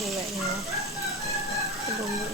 như vậy nào. Cái bông bự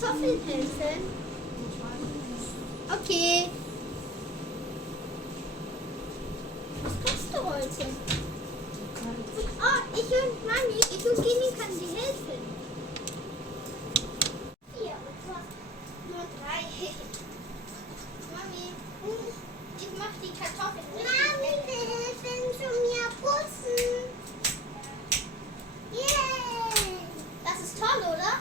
Kartoffeln helfen? Okay. Was machst du heute? Oh, ich und Mami, ich und Kini kann dir helfen. Hier, nur 3. Mami, ich mach die Kartoffeln. Mami will helfen zu mir putzen. Yay! Das ist toll, oder?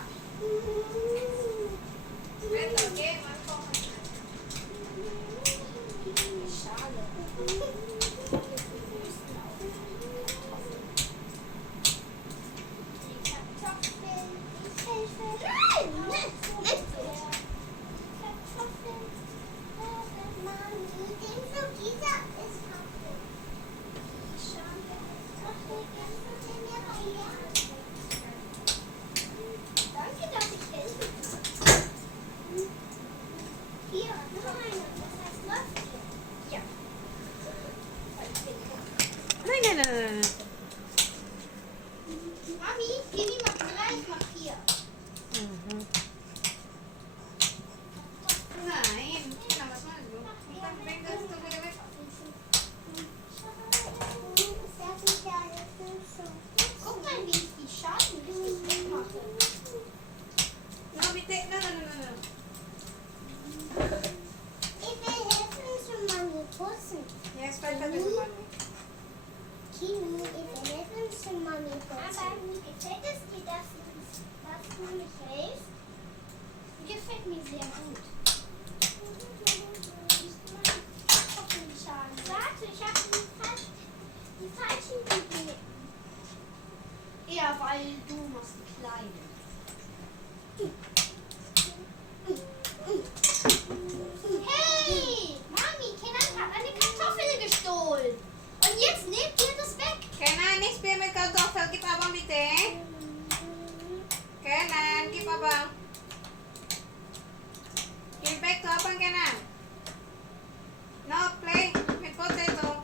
gefällt mir sehr gut. Warte, ich habe die falschen gegeben. Ja, weil du machst die kleine. Hey, Mami, Kenan hat eine Kartoffel gestohlen. Und jetzt nehmt ihr das weg. Kenan, ich spiele mit Kartoffel. Gib Abang bitte. Kenan, gib Abang. Give back to Abang, Kenan. No, play with potato.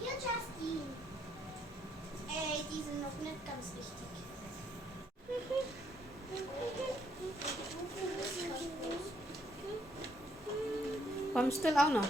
Hier, Justin. Ey, die sind noch nicht ganz richtig. Kommst du auch noch?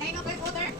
Hey, no, play water.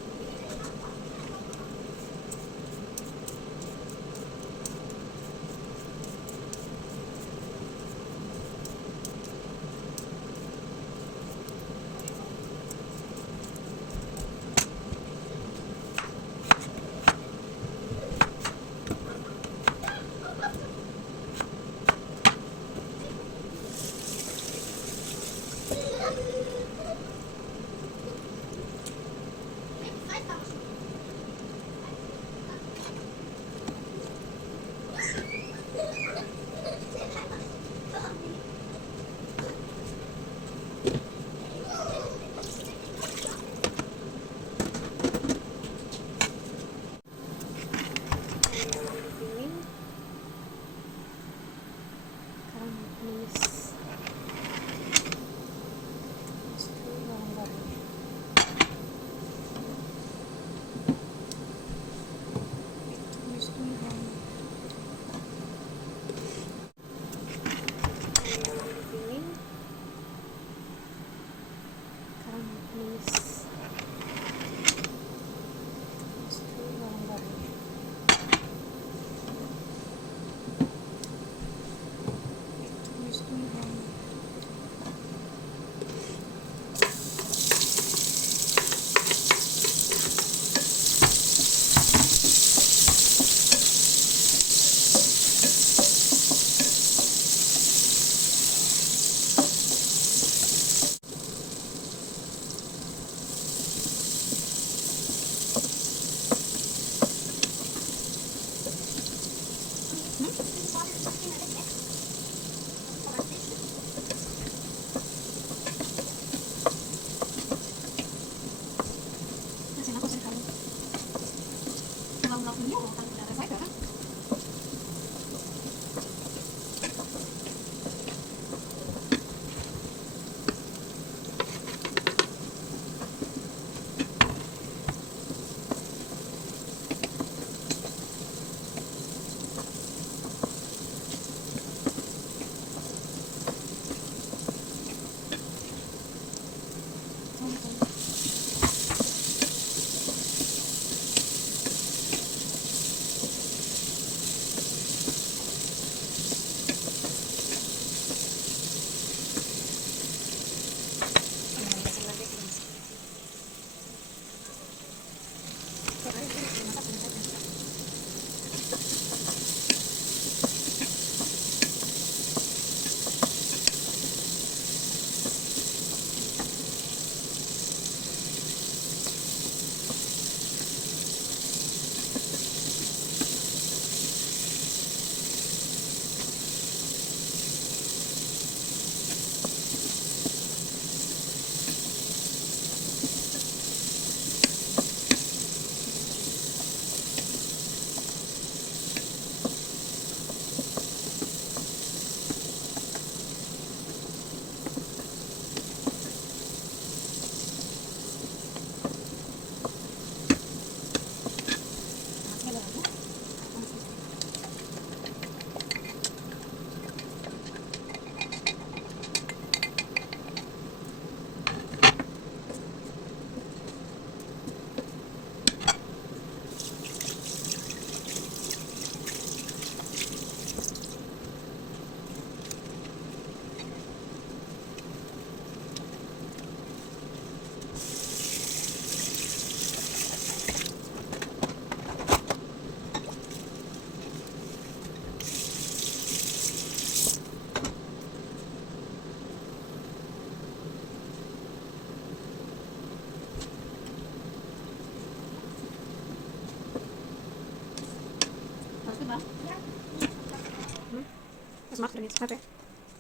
Was macht er jetzt? Mathe.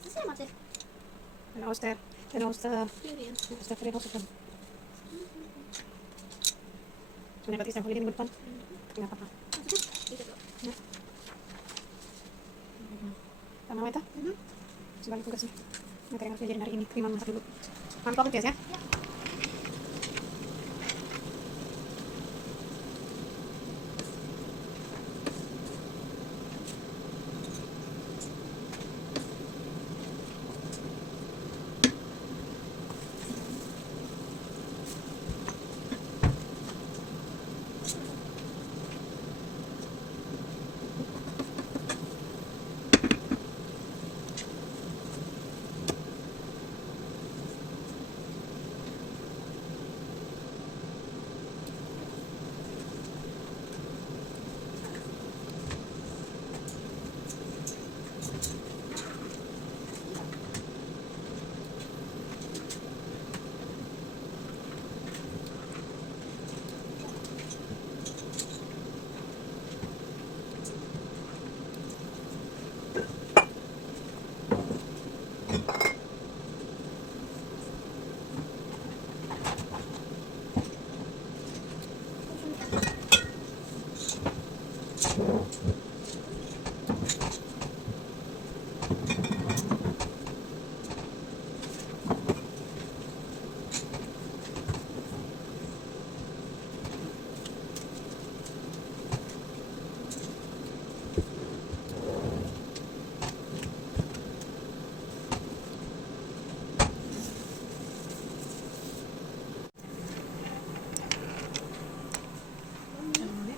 Das ist ja Mathe. Dann aus der Ferien. für den Hausaufgaben. Und was ist der Holiday mitgefahren? Ja, Papa. Ja. Dann machen wir weiter. Sebalik tugas nih. Materi yang harus diajarin hari ini. Terima masak dulu. Mantap tugas ya.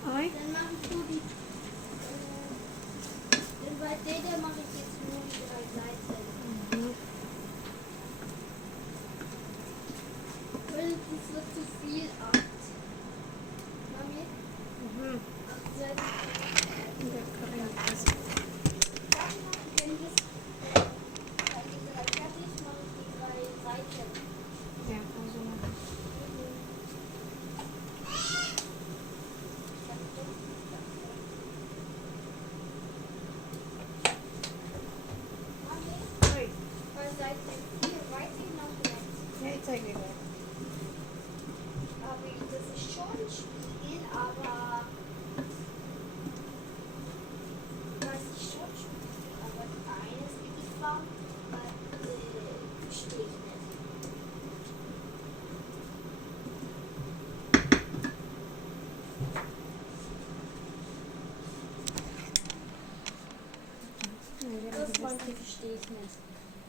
Dann machst du die. Denn bei der mache ich jetzt nur die 3 Seiten. Weil das wird zu viel 8. Mami? 8 Seiten. Wenn ich das fertig mache, ich die 3 Seiten. Ja, also Mami? Bei Seite 4 weiß ich noch nicht. ja, ich zeige dir gleich. Aber das ist schon ein Spiegel, aber das ist schon ein Spiegel, aber eines bin ich war, verstehe ich nicht. Das manche verstehe ich nicht.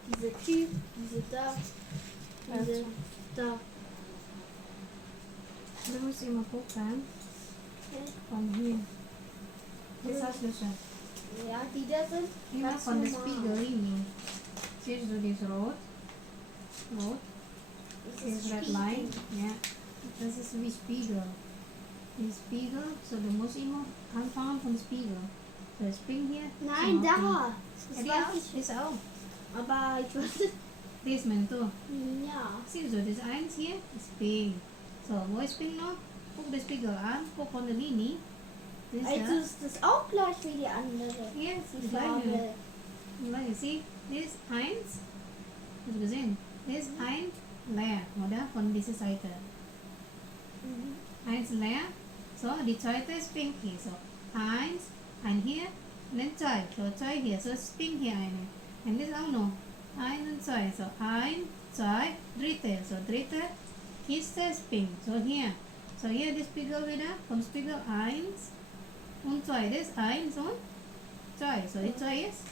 Diese Typ, diese da, diese da. Du musst immer gucken. Von hier. Das hast du schon. Ja, die da sind Immer ganz von der normal. Spiegel ini. Siehst du das Rot? Rot. Das This ist red Spiegel. line. Ja. Das ist wie Spiegel. Die Spiegel, so du musst immer anfangen von Spiegel. So das Spring hier. Nein, so, da. Das Ja, die weiß auch. ich. Das auch. Aber ich weiß nicht. Das meinst du? Ja. Siehst du, das eins hier ist Spring. So, wo ist Spring noch? Guck das Spiegel an, guck von der Linie. Das Also ist das auch gleich wie die andere. hier ist Die die Farbe. gleiche. Weil, sieh, das ist eins. Hast du gesehen? Das ist ein Layer, oder? Von dieser Seite. Eins Layer. So, die zweite ist pink hier. So, eins, ein hier, und dann zwei. So, zwei hier. So, ist pink hier eine. Und das auch noch. Ein und zwei. So, ein, zwei, dritte. So, dritte Kiste ist pink. So, hier. So, hier die Spiegel wieder. Vom Spiegel eins und zwei. Das ist eins und zwei. So, die zwei ist,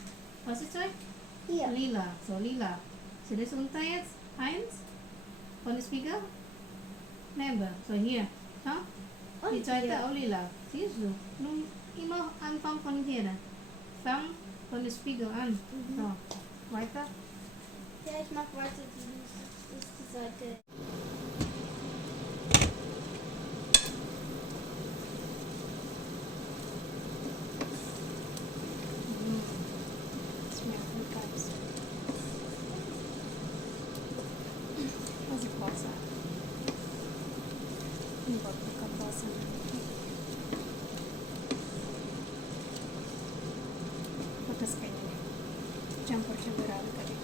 was ist zwei? Hier. Lila. So, lila. So, das unter jetzt eins von der Spiegel. Nehmen. So, hier. Ja? Die Und zweite hier. auch lila. Siehst du? Nun immer Anfang von hier. Fang von der Spiegel an. So, weiter. Ja, ich mach weiter die Seite. Ist mir gut heiß. Also Wasser. Ich wollte Wasser. pedas kayaknya nih. Campur cabai rawit tadi.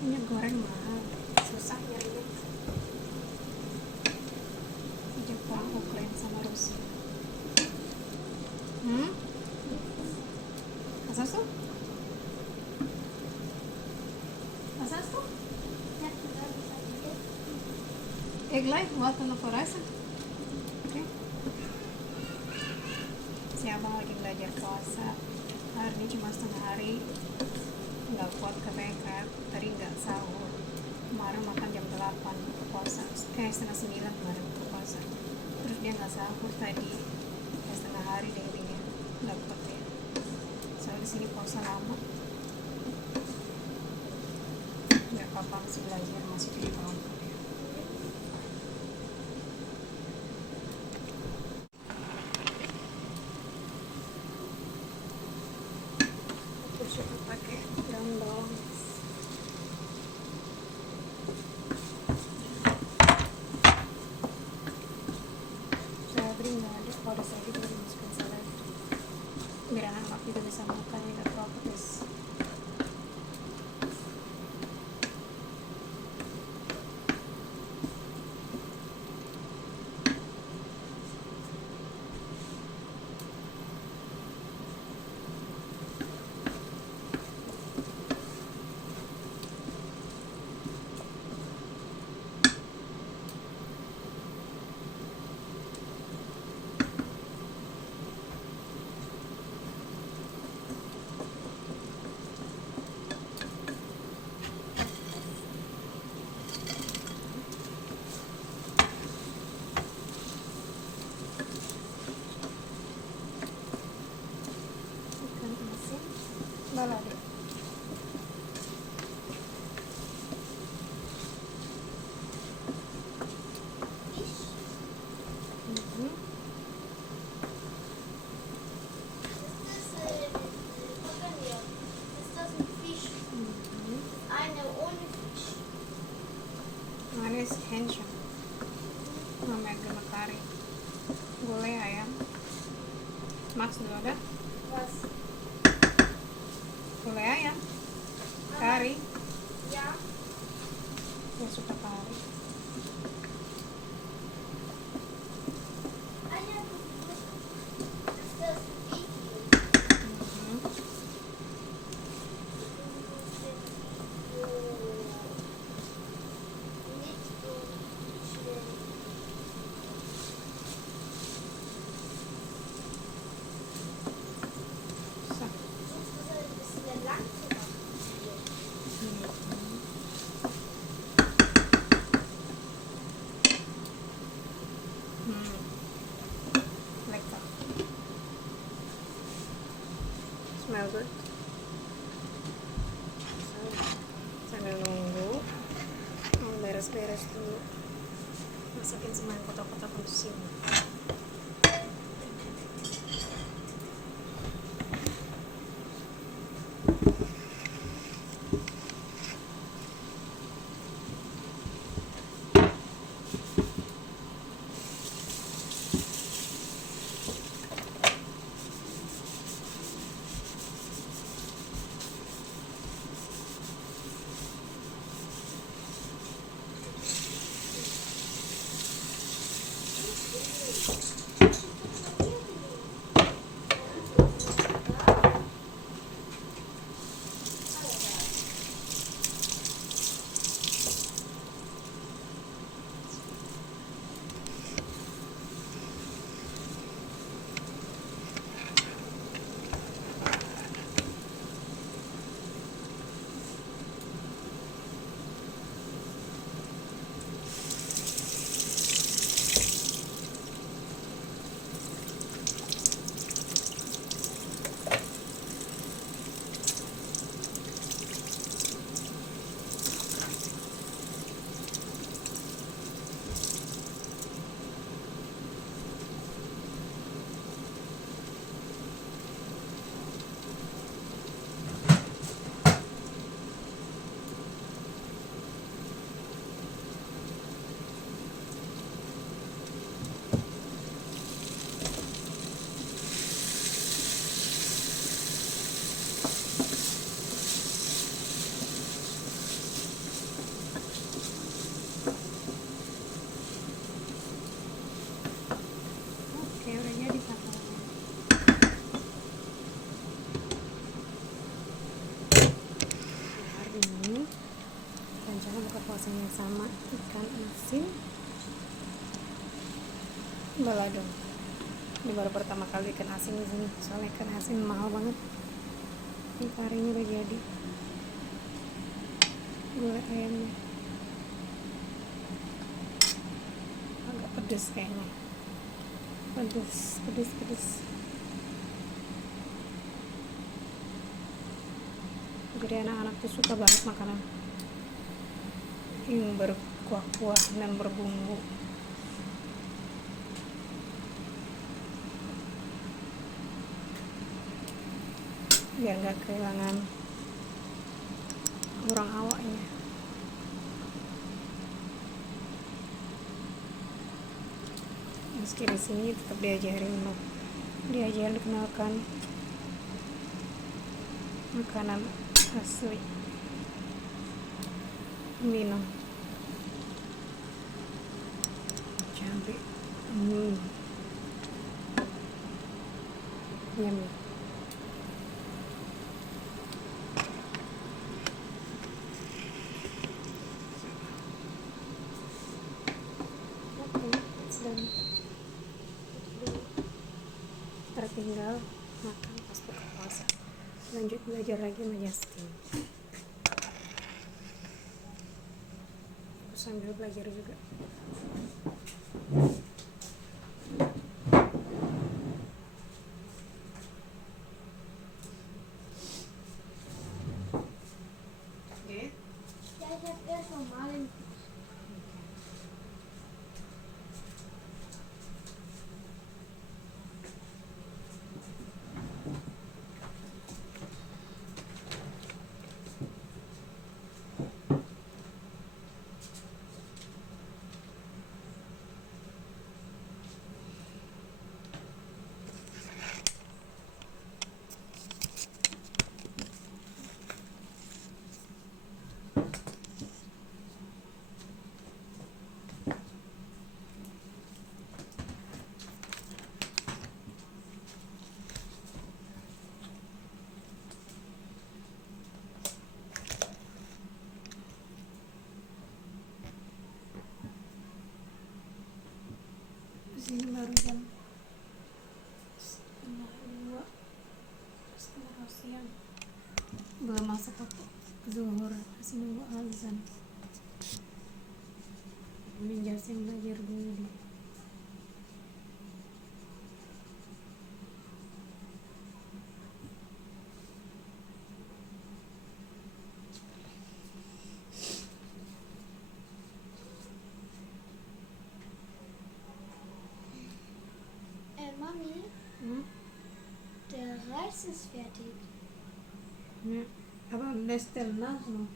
Minyak goreng mahal, susah nyarinya. Jepang, Ukraina sama Rusia. Asas tuh? Asas tuh? Ja, da bisa dilihat. Egg light, wat dan voor rasa. Oke. Si abang lagi belajar puasa. Hari ini cuma setengah hari. Nggak kuat katanya kan. Tadi nggak sahur. Kemarin makan jam 8 buka puasa. Setengah 9 kemarin buka puasa. Terus dia nggak sahur tadi. Setengah hari deh intinya. Nggak kuat ya. Soalnya di sini puasa lama. Nggak apa-apa masih belajar, masih di kelompok ya. Aku suka pakai daun bawang. Seledri nggak ada, kalau ada seledri kita dimasukin seledri biar anak-anak juga bisa makannya nggak terlalu pedas. Ikan asin balado. Fisch. Ist das ein Fisch? Eine ohne Fisch. Ini Henshin namanya gulai kari, gulai ayam. Max dulu ada Was? gulai ayam kari, Ja. dia suka kari. Eine. Ist das ein Video? So. Lekker. Smell good. Sambil nunggu mau beres-beres dulu, masakin semua yang kotak-kotak untuk sini. karena buka puasanya sama ikan asin balado. Ini baru pertama kali ikan asin di sini, soalnya ikan asin mahal banget. Ini karinya udah jadi, gulai ayamnya agak pedes kayaknya, pedes. Jadi anak-anak tuh suka banget makanan yang berkuah-kuah dan berbumbu. Biar gak kehilangan kurang awaknya. Meski di sini tetap diajarin kenalkan makanan asli Minang, cabai, yummy. Oke, it's done. Tertinggal makan pas buka puasa. Lanjut belajar lagi sama Justin. Aku sambil belajar juga. Oke. Ja, ich habe erst normalen. Sini baru jam 1:30, setengah siang. Belum masuk waktu zuhur, masih nunggu azan. Ini Justin belajar dulu deh. Mami, der Reis ist fertig. Ja, aber lässt der nach noch.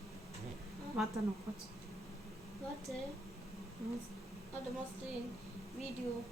Warte noch kurz. Warte, oh, du musst den Video